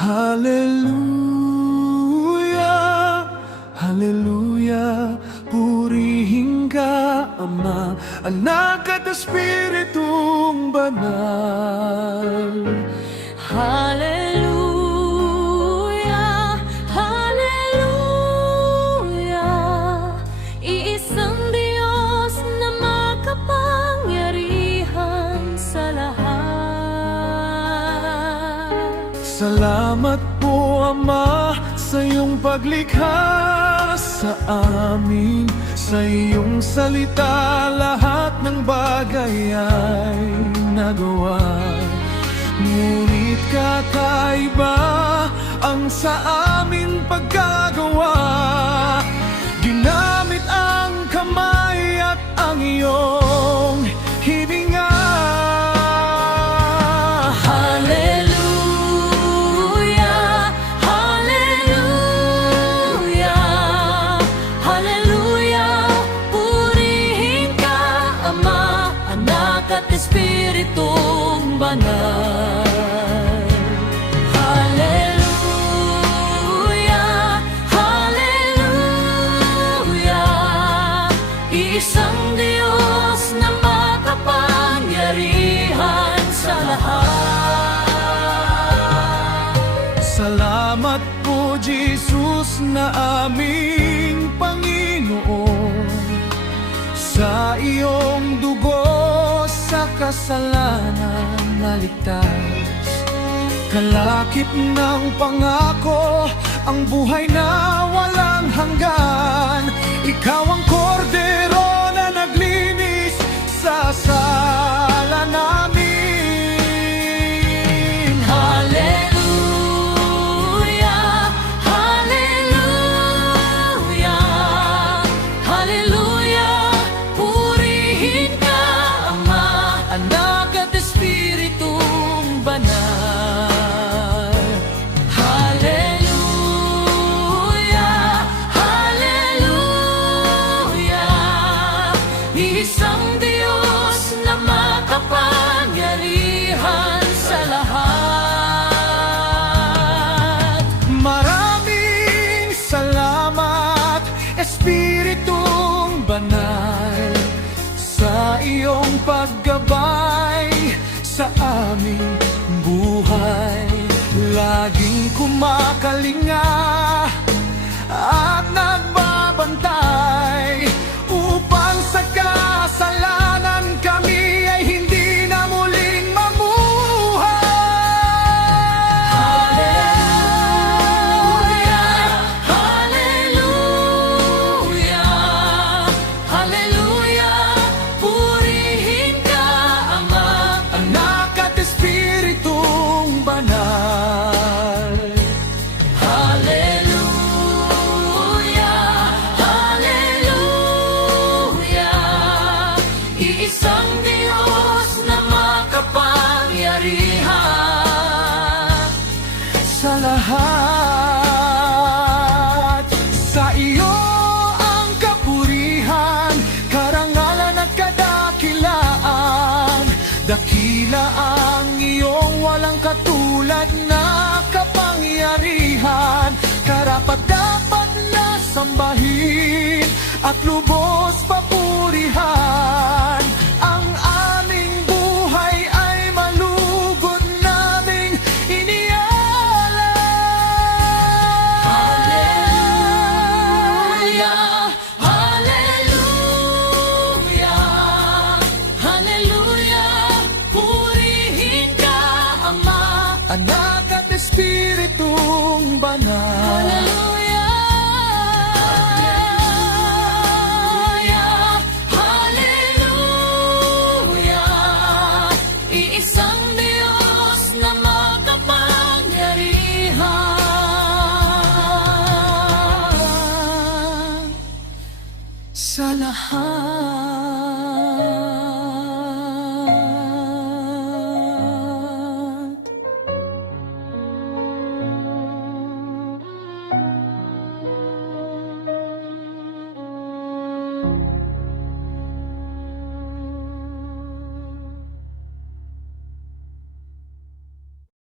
Hallelujah, Hallelujah, purihin ka, Ama, Anak at Espiritong Banal. Hallelujah, Hallelujah, iisang Diyos na makapangyarihan sa lahat. Salamat po, Ama, sa iyong paglikha sa amin. Sa iyong salita, lahat ng bagay ay nagawa. Ngunit kakaiba ang sa amin pagkagawa. Ginamit ang kamay at ang iyong hininga. Hallelujah, Hallelujah, Hallelujah, purihin ka, Ama, Anak at Espiritong Banal. Hallelujah, Hallelujah, isang Diyos na makapangyarihan sa lahat. Salamat po, Jesus na aming Panginoon, sa iyong dugo sa kasalanan naligtas. Kalakip ng pangako, ang buhay na walang hanggan. Ikaw ang kordero na naglinis sa sala namin. Hallelujah, Hallelujah, Hallelujah, purihin ka, Ama, Anak at Espiritong Banal. Hallelujah, Hallelujah, isang Diyos na makapangyarihan sa lahat. Maraming salamat, Espiritong Banal, sa iyong paggabay sa aming buhay. Laging kumakalinga at nagbabantay upang sa kasalanan kami ay hindi na muling mamuhay. Hallelujah, Hallelujah, purihin ka, Ama, Anak at Espiritong Banal. Hallelujah, Hallelujah, iisang Diyos na makapangyarihan Sa lahat, sa iyo ang kapurihan, karangalan at kadakilaan. Dakila ang iyong walang katulad na kapangyarihan. Karapat-dapat na sambahin at lubos papurihan. Ang aming buhay ay malugod naming inialay. Hallelujah, Hallelujah, Hallelujah, purihin ka, Ama, Anak at Espiritong Banal. Hallelujah.